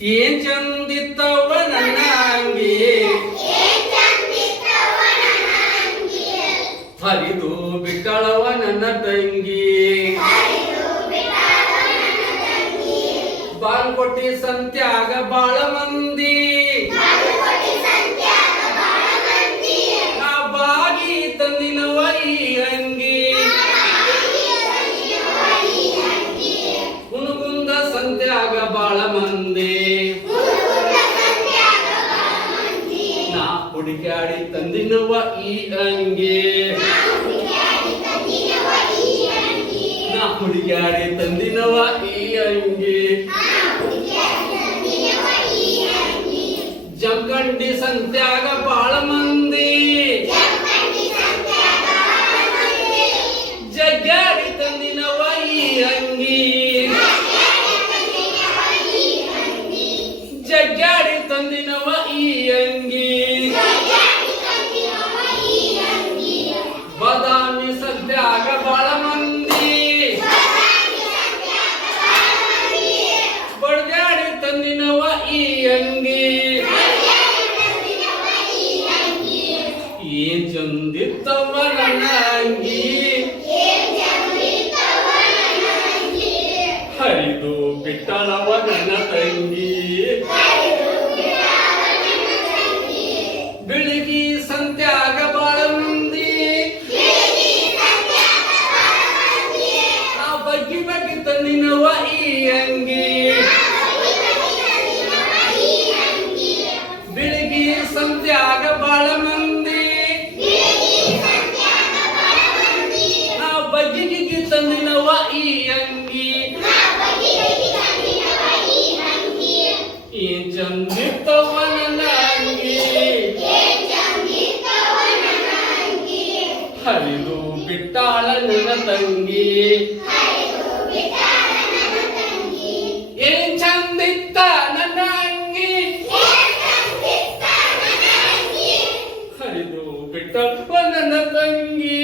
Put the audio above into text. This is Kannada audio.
ಏನ್ ಚಂದಿತ್ತವ ನನ್ನ ಅಂಗಿ ಹರಿದು ಬಿಟ್ಟಳವ ನನ್ನ ತಂಗಿ ಬಾಲ್ಕೊಟ್ಟಿ ಸಂತ್ಯಾಗ ಬಾಳ ಮಂದಿ ನಾ ಬಾಗಿ ತಂದಿನವ ಈ ಅಂಗಿ ಹುನಗುಂದ ಸಂತ್ಯಾಗ ಬಾಳ ಮಂದಿ ನಾ ಹುಡುಕ್ಯಾಡಿ ತಂದಿನವ ಈ ಅಂಗಿ ನಾ ಹುಡುಕ್ಯಾಡಿ ತಂದಿನವ ಈ ಅಂಗಿ ಜಮಖಂಡಿ ಸಂತ್ಯಾಗ ಬಾಳ ಮಂದಿ ಜಗ್ಗಾಡಿ ತಂದಿನವ ಈ ಅಂಗಿ ಜಗ್ಗಾಡಿ ತಂದಿನವ ಈ ಅಂಗಿ ಬಾದಾಮಿ ಸಂತ್ಯಾಗ ಬಾಳ ಮಂದಿ ಬಡ್ದಾಡಿ ತಂದಿನವ ಈ ಅಂಗಿ ಏನ್ ಚಂದಿತ್ತವ ನನ್ನ ಅಂಗಿ ಹರಿದು ಬಿಟ್ಟಳವ ನನ್ನ ತಂಗಿ ಬೆಳಗಿ ಸಂತ್ಯಾಗ ಬಾಳ ಮಂದಿ ಆ ಬಗ್ಗಿ ಬಗ್ಗಿ ತಂದಿನವ ಈ ಅಂಗಿ ಬೆಳಗಿ ಸಂತ್ಯಾಗ ಬಾಳ ಮಂದಿ ಆ ಬಗ್ಗಿ ತಂದಿನವ ಈ ಅಂಗಿ ಏನ್ ಚಂದಿತ್ತವ ನನ್ನ ಅಂಗಿ ಹರಿದು ಬಿಟ್ಟಾಳ ನನ್ನ ತಂಗಿ ಏನ್ ಚಂದಿತ್ತ ನನ್ನ ಅಂಗಿ ಹರಿದು ಬಿಟ್ಟವ ನನ್ನ ತಂಗಿ